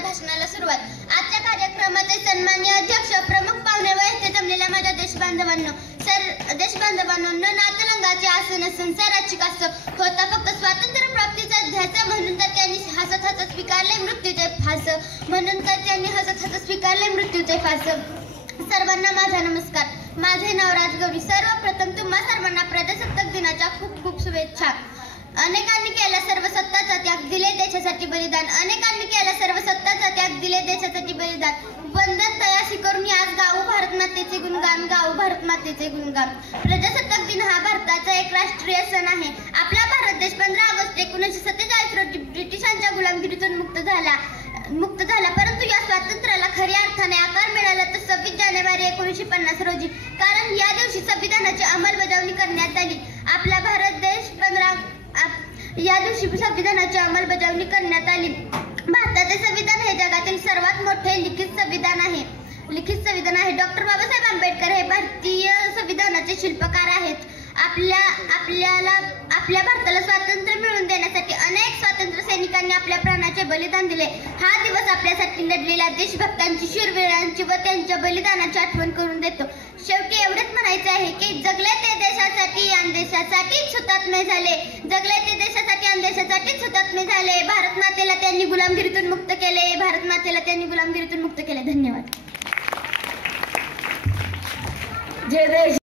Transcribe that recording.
माझ्या भाषणाला सुरुवात. आजच्या कार्यक्रमाचे सन्माननीय अध्यक्ष, प्रमुख पाहुणे व येथे जमलेल्या माझ्या देशबांधवांनो, न नातलंगाचे आसन संसाराची कास होता फक्त स्वातंत्र्य प्राप्तीचा ध्यास, म्हणून तर त्यांनी हसत हसत स्वीकारले मृत्यूचे फास. सर्वांना माझा नमस्कार. माझे नाव राजगौरी. सर्वप्रथम तुम्हा सर्वांना प्रजासत्ताक दिनाच्या खूप खूप शुभेच्छा. अनेकांनी केला सर्व सत्ताचा त्याग, दिले देशासाठी बलिदान. अनेकांनी केला सर्व सत्ताचा त्याग, दिले देशासाठी बलिदान. वंदन तयाशी करून आज गाऊ भारत मातेचे गुणगान, गाऊ भारत मातेचे गुणगान. प्रजासत्ताक दिन हा भारताचा एक राष्ट्रीय सण आहे. आपला भारत देश 15 ऑगस्ट 1947 रोजी ब्रिटिशांच्या गुलामगिरीतून मुक्त झाला. परंतु या स्वातंत्र्याला खऱ्या अर्थाने आकार मिळाला तर 26 जानेवारी 1950 रोजी, कारण या दिवशी संविधानाची अंमलबजावणी करण्यात आली. आपला भारत देश या दिवशी संविधानाची अंमलबजावणी करण्यात आली. भारताचे संविधान हे जगातील सर्वात मोठे लिखित संविधान आहे. डॉक्टर बाबासाहेब आंबेडकर हे भारतीय संविधानाचे शिल्पकार आहेत. आपल्या भारताला स्वातंत्र्य मिळवून देण्यासाठी अनेक स्वातंत्र्य सैनिकांनी आपल्या प्राणाचे बलिदान दिले. हा दिवस आपल्यासाठी लढलेल्या देशभक्तांची, शूरवीरांची व त्यांच्या बलिदानाची आठवण करून देतो. शेवटी एवढेच म्हणायचे आहे की जगले ते देशासाठी आणि देशासाठीच हुतात्मे झाले. जगले ते देशासाठी आणि देशासाठीच हुतात्मे झाले. भारत मातेला त्यांनी गुलामगिरीतून मुक्त केले. धन्यवाद. जय देश.